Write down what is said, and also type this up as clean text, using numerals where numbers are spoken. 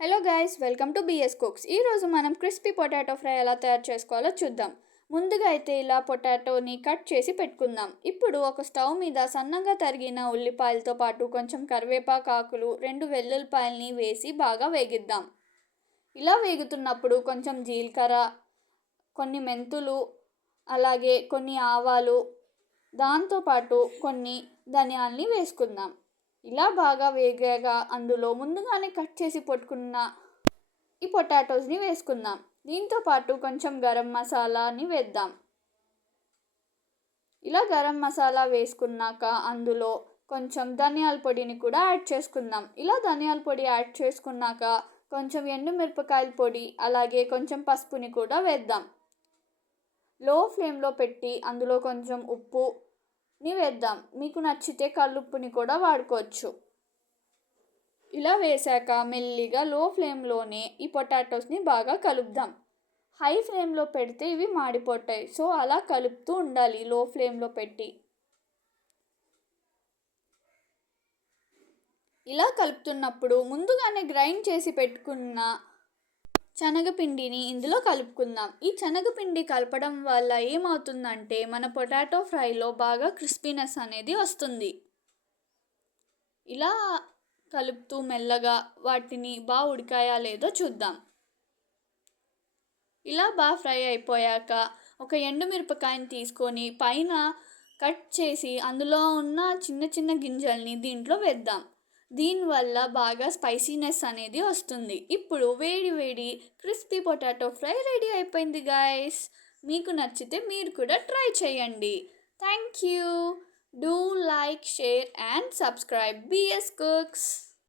Hello guys, welcome to BS Cooks. ఈరోజు మనం crispy potato fry ఎలా తయారు చేసుకోవాలో చూద్దాం. ముందుగా అయితే ఇలా పొటాటోని కట్ చేసి పెట్టుకుందాం. ఇప్పుడు ఒక స్టవ్ మీద సన్నగా తరిగిన ఉల్లిపాయలతో పాటు కొంచెం కరివేపాకు ఆకులు, 2 వెల్లుల్లిపాయలని వేసి బాగా వేగిద్దాం. ఇలా వేగుతున్నప్పుడు కొంచెం జీలకర్ర, కొన్ని మెంతులు, అలాగే కొన్ని ఆవాలు, దాంతోపాటు కొన్ని ధనియాల్ని వేసుకుందాం. ఇలా బాగా వేగాక అందులో ముందుగానే కట్ చేసి పెట్టుకున్న ఈ పొటాటోస్ని వేసుకుందాం. దీంతో పాటు కొంచెం గరం మసాలాని వేద్దాం. ఇలా గరం మసాలా వేసుకున్నాక అందులో కొంచెం ధనియాల పొడిని కూడా యాడ్ చేసుకుందాం. ఇలా ధనియాల పొడి యాడ్ చేసుకున్నాక కొంచెం ఎండుమిరపకాయల పొడి, అలాగే కొంచెం పసుపుని కూడా వేద్దాం. లో ఫ్లేమ్లో పెట్టి అందులో కొంచెం ఉప్పుని వేద్దాం. మీకు నచ్చితే కల్లుప్పుని కూడా వాడుకోవచ్చు. ఇలా వేసాక మెల్లిగా లో ఫ్లేమ్లోనే ఈ పొటాటోస్ని బాగా కలుపుదాం. హై ఫ్లేమ్లో పెడితే ఇవి మాడిపోతాయి. సో అలా కలుపుతూ ఉండాలి లో ఫ్లేమ్లో పెట్టి. ఇలా కలుపుతున్నప్పుడు ముందుగానే గ్రైండ్ చేసి పెట్టుకున్న శనగపిండిని ఇందులో కలుపుకుందాం. ఈ శనగపిండి కలపడం వల్ల ఏమవుతుందంటే మన పొటాటో ఫ్రైలో బాగా క్రిస్పీనెస్ అనేది వస్తుంది. ఇలా కలుపుతూ మెల్లగా వాటిని బాగా ఉడికాయా లేదో చూద్దాం. ఇలా బాగా ఫ్రై అయిపోయాక ఒక ఎండుమిరపకాయని తీసుకొని పైన కట్ చేసి అందులో ఉన్న చిన్న చిన్న గింజల్ని దీంట్లో వేద్దాం. దీనివల్ల బాగా స్పైసీనెస్ అనేది వస్తుంది. ఇప్పుడు వేడి వేడి క్రిస్పీ పొటాటో ఫ్రై రెడీ అయిపోయింది గైస్. మీకు నచ్చితే మీరు కూడా ట్రై చేయండి. Thank you. Do like, share and subscribe BS cooks.